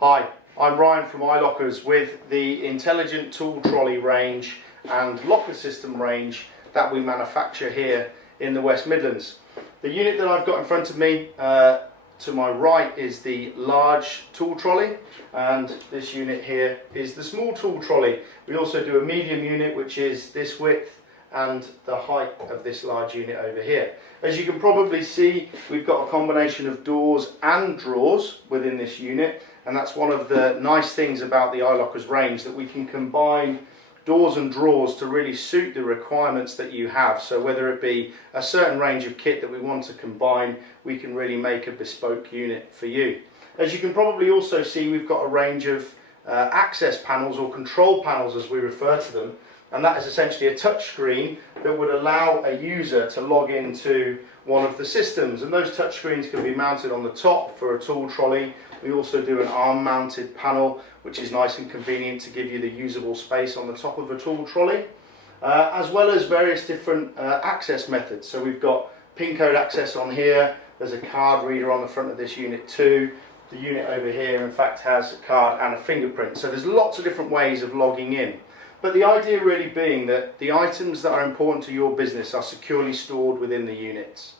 Hi, I'm Ryan from iLockerz with the intelligent tool trolley range and locker system range that we manufacture here in the West Midlands. The unit that I've got in front of me to my right is the large tool trolley, and this unit here is the small tool trolley. We also do a medium unit, which is this width and the height of this large unit over here. As you can probably see, we've got a combination of doors and drawers within this unit, and that's one of the nice things about the iLockerz range, that we can combine doors and drawers to really suit the requirements that you have. So whether it be a certain range of kit that we want to combine, we can really make a bespoke unit for you. As you can probably also see, we've got a range of access panels, or control panels as we refer to them, and that is essentially a touch screen that would allow a user to log into one of the systems, and those touch screens can be mounted on the top for a tool trolley. We also do an arm mounted panel, which is nice and convenient to give you the usable space on the top of a tool trolley, as well as various different access methods. So we've got pin code access on here, there's a card reader on the front of this unit too. The unit over here in fact has a card and a fingerprint, so there's lots of different ways of logging in. But the idea really being that the items that are important to your business are securely stored within the units.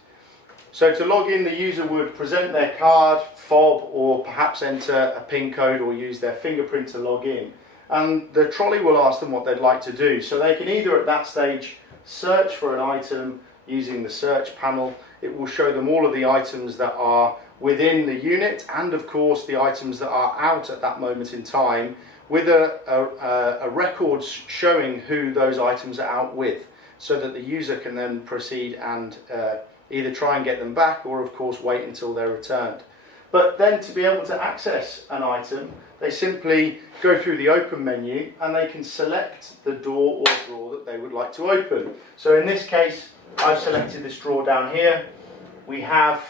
So to log in, the user would present their card, fob, or perhaps enter a PIN code or use their fingerprint to log in. And the trolley will ask them what they'd like to do. So they can either at that stage search for an item using the search panel. It will show them all of the items that are within the unit, and of course the items that are out at that moment in time, with a record showing who those items are out with, so that the user can then proceed and either try and get them back, or of course wait until they're returned. But then to be able to access an item, they simply go through the open menu and they can select the door or drawer that they would like to open. So in this case, I've selected this drawer down here. We have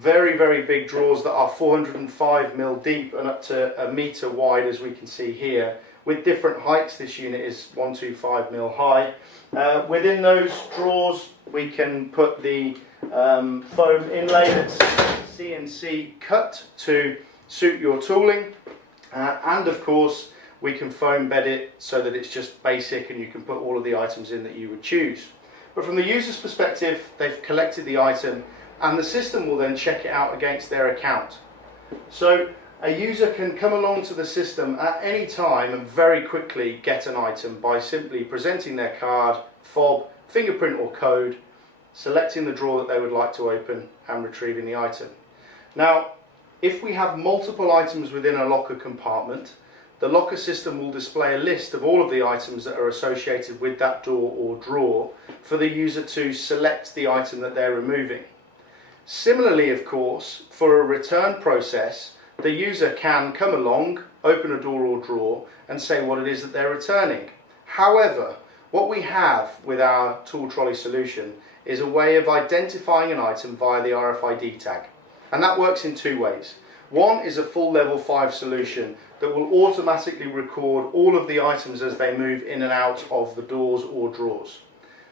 very big drawers that are 405mm deep and up to 1 meter wide, as we can see here, with different heights. This unit is 125mm high. Within those drawers we can put the foam inlay that's CNC cut to suit your tooling, and of course we can foam bed it so that it's just basic and you can put all of the items in that you would choose. But from the user's perspective, they've collected the item and the system will then check it out against their account. So a user can come along to the system at any time and very quickly get an item by simply presenting their card, fob, fingerprint or code, selecting the drawer that they would like to open and retrieving the item. Now, if we have multiple items within a locker compartment, the locker system will display a list of all of the items that are associated with that door or drawer for the user to select the item that they're removing. Similarly, of course, for a return process, the user can come along, open a door or drawer and say what it is that they're returning. However, what we have with our tool trolley solution is a way of identifying an item via the RFID tag, and that works in two ways. One is a full level 5 solution that will automatically record all of the items as they move in and out of the doors or drawers.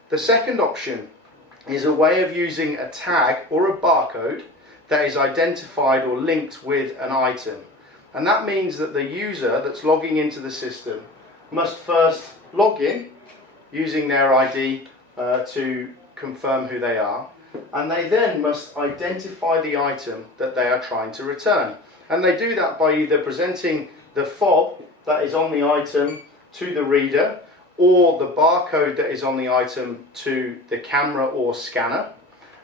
The second option is a way of using a tag or a barcode that is identified or linked with an item, and that means that the user that's logging into the system must first log in using their ID to confirm who they are, and they then must identify the item that they are trying to return. And they do that by either presenting the fob that is on the item to the reader, or the barcode that is on the item to the camera or scanner,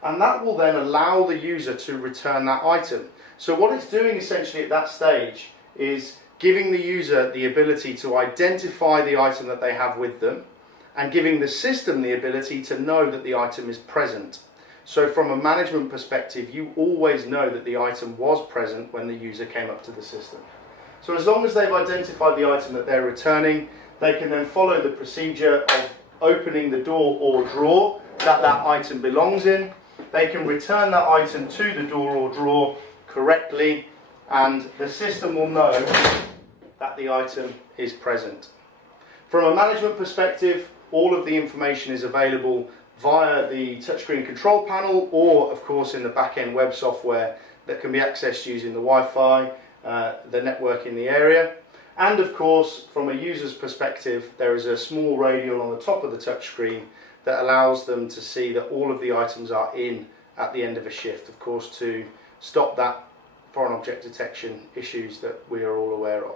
and that will then allow the user to return that item. So what it's doing essentially at that stage is giving the user the ability to identify the item that they have with them, and giving the system the ability to know that the item is present. So from a management perspective, you always know that the item was present when the user came up to the system. So as long as they've identified the item that they're returning, they can then follow the procedure of opening the door or drawer that that item belongs in. They can return that item to the door or drawer correctly, and the system will know that the item is present. From a management perspective, all of the information is available via the touchscreen control panel, or of course in the back-end web software that can be accessed using the Wi-Fi. the network in the area. And of course, from a user's perspective, there is a small radial on the top of the touchscreen that allows them to see that all of the items are in at the end of a shift, of course, to stop that foreign object detection issues that we are all aware of.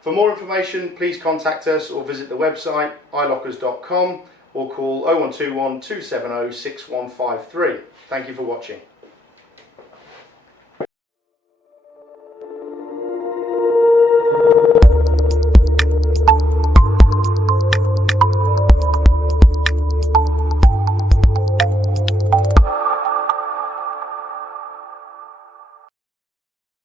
For more information, please contact us or visit the website iLockerz.com or call 0121 270 6153. Thank you for watching.